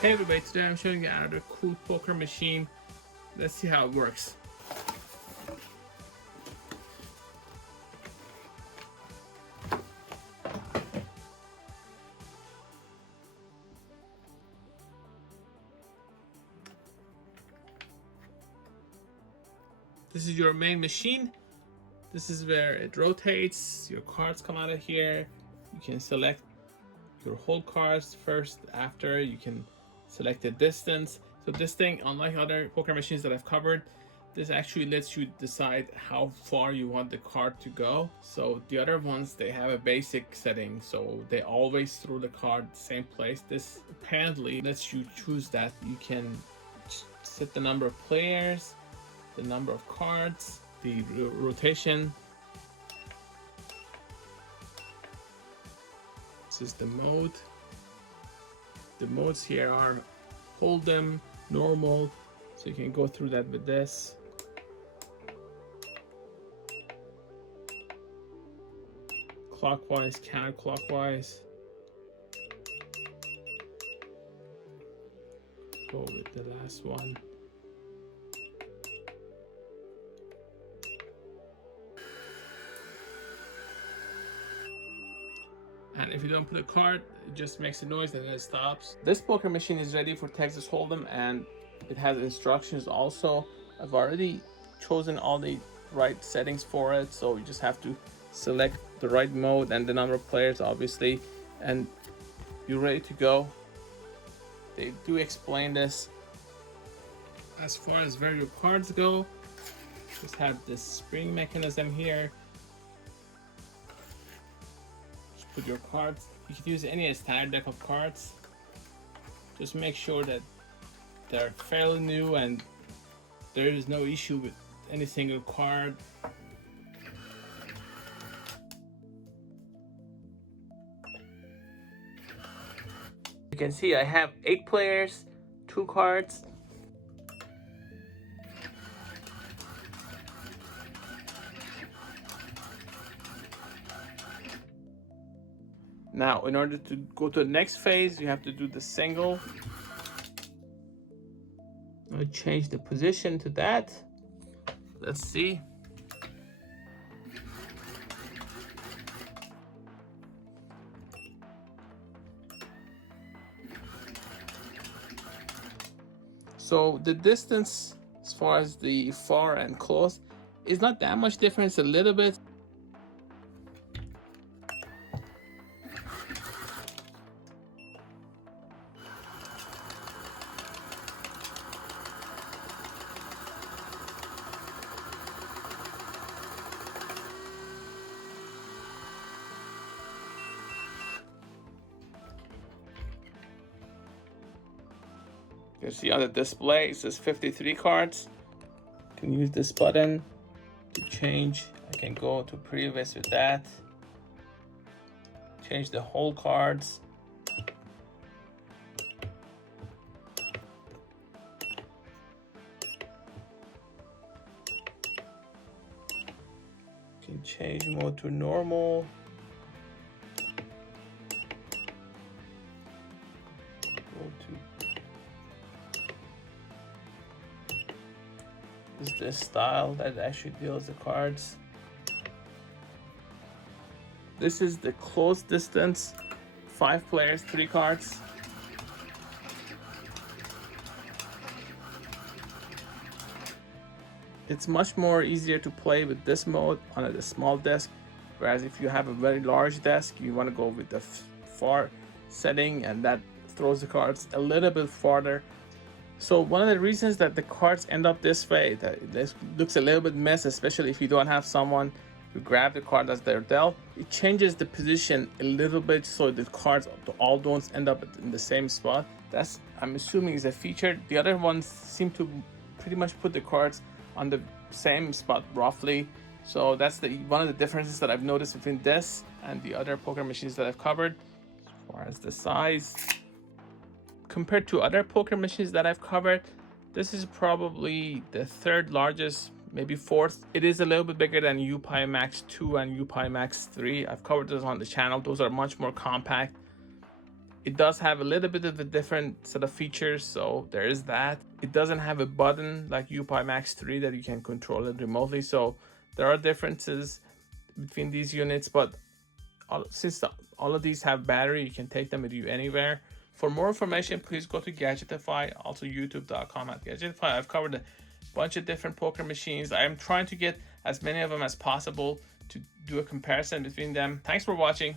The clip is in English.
Hey everybody, today I'm showing you another cool poker machine. Let's see how it works. This is your main machine. This is where it rotates. Your cards come out of here. You can select your whole cards first. After, you can select the distance. So this thing, unlike other poker machines that I've covered, this actually lets you decide how far you want the card to go. So the other ones, they have a basic setting, so they always throw the card the same place. This apparently lets you choose that. You can set the number of players, the number of cards, the rotation. This is the mode. The modes here are hold'em, normal, so you can go through that with this. Clockwise, counterclockwise. Go with the last one. And if you don't put a card, it just makes a noise and then it stops. This poker machine is ready for Texas Hold'em, and it has instructions also. I've already chosen all the right settings for it, so you just have to select the right mode and the number of players, obviously, and you're ready to go. They do explain this. As far as where your cards go, just have this spring mechanism here. Put your cards. You could use any standard deck of cards. Just make sure that they're fairly new and there is no issue with any single card. You can see I have 8 players, 2 cards. Now, in order to go to the next phase, you have to do the single. I'll change the position to that. Let's see. So the distance, as far as the far and close, is not that much difference, a little bit. You can see on the display it says 53 cards. You can use this button to change. I can go to previous with that. Change the whole cards. You can change mode to normal. Is this style that actually deals the cards. This is the close distance, 5 players, 3 cards. It's much more easier to play with this mode on a small desk, whereas if you have a very large desk, you want to go with the far setting, and that throws the cards a little bit farther. So one of the reasons that the cards end up this way, that this looks a little bit mess, especially if you don't have someone to grab the card as they're dealt, it changes the position a little bit so the cards all don't end up in the same spot. That's, I'm assuming, is a feature. The other ones seem to pretty much put the cards on the same spot roughly. So that's one of the differences that I've noticed between this and the other poker machines that I've covered. As far as the size, compared to other poker machines that I've covered, this is probably the 3rd largest, maybe 4th. It is a little bit bigger than UPI Max 2 and UPI Max 3. I've covered those on the channel. Those are much more compact. It does have a little bit of a different set of features, so there is that. It doesn't have a button like UPI Max 3 that you can control it remotely, so there are differences between these units, but since all of these have battery, you can take them with you anywhere. For more information, please go to Gadgetify, also youtube.com/Gadgetify. I've covered a bunch of different poker machines. I am trying to get as many of them as possible to do a comparison between them. Thanks for watching.